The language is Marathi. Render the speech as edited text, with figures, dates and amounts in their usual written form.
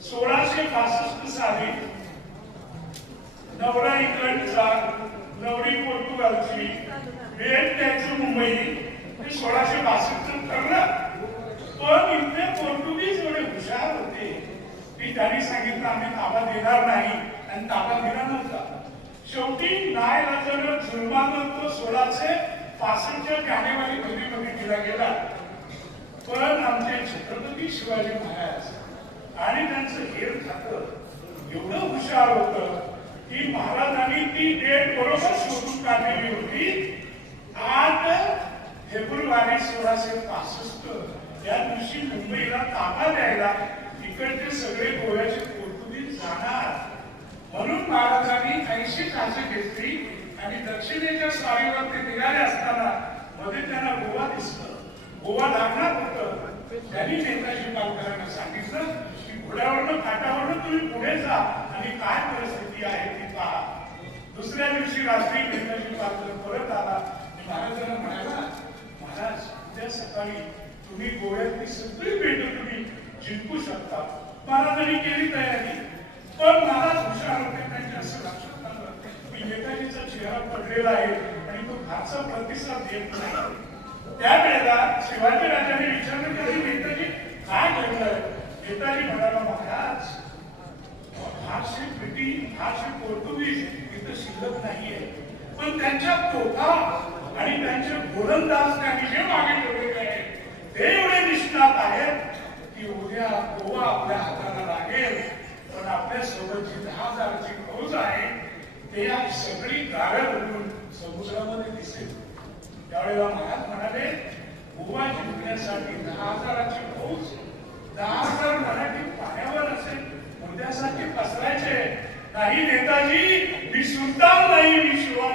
1662 साली नवरा इंग्लंडचा, नवरी पोर्तुगालची, भेट द्यायचं मुंबई हे 1662 ठरलं. पण इथे पोर्तुगीज एवढे हुशार होते की त्यांनी सांगितलं आम्ही ताबा देणार नाही, आणि ताबा दिला नव्हता. शेवटी नाईलाजानं जुलमानं तो 1665 जानेवारी मध्ये दिला गेला. पण आमचे छत्रपती शिवाजी महाराज आणि त्यांचं हेर खातं एवढं हुशार होतं की महाराजांनी ती डेट बरोबर शोधून काढलेली होती. 8 फेब्रुवारी 1665 या दिवशी मुंबईला ताबा द्यायला इकडचे सगळे गोव्याचे पोर्तुगीज जाणार. म्हणून महाराजांनी 80 तासे घेतली आणि दक्षिणेच्या स्वारीवर ते निघाले असताना मध्ये त्यांना गोवा दिसलं. गोवा लागणार होतं. त्यांनी नेताजी पालकरांना सांगितलं की घोड्यावरनं फाटावरनं तुम्ही पुढे जा आणि काय परिस्थिती आहे ती पहा. दुसऱ्या दिवशी रात्री नेताजी पालकर परत आला. महाराजांना म्हणाला, महाराज उद्या सकाळी तुम्ही गोव्यातली सगळी बेटं तुम्ही जिंकू शकता. महाराजांनी केली तयारी. पण महाराज हुशार होते. त्यांच्या असं लक्षात आलं की नेताजीचा चेहरा पडलेला आहे आणि तो फारसा प्रतिसाद देत नाही. त्यावेळेला शिवाजी राजांनी विचारलं की नेताजी काय घडलंय. नेताजी म्हणाला, महाराज फारशी ब्रिटिश फारशी पोर्तुगीज इथं शिल्लक नाहीये, पण त्यांच्या तोफा आणि त्यांचे गोलंदाज त्यांनी जे मागे ठेवलेले आहेत ते एवढे निष्णात आहेत की उद्या गोवा आपल्या हाताला लागेल. पण आपल्या सोबत जी 10,000ची फौज आहे ते सगळी गाड्या भरून समुद्रामध्ये दिसेल. त्यावेळेला महाराज म्हणाले, गोवा जिंकण्यासाठी 10,000ची फौज, 10,000 मराठी पाण्यावर असेल उद्यासाठी पसरायचे नाही. नेताजी मी सुलतान नाही, मी शिवाजी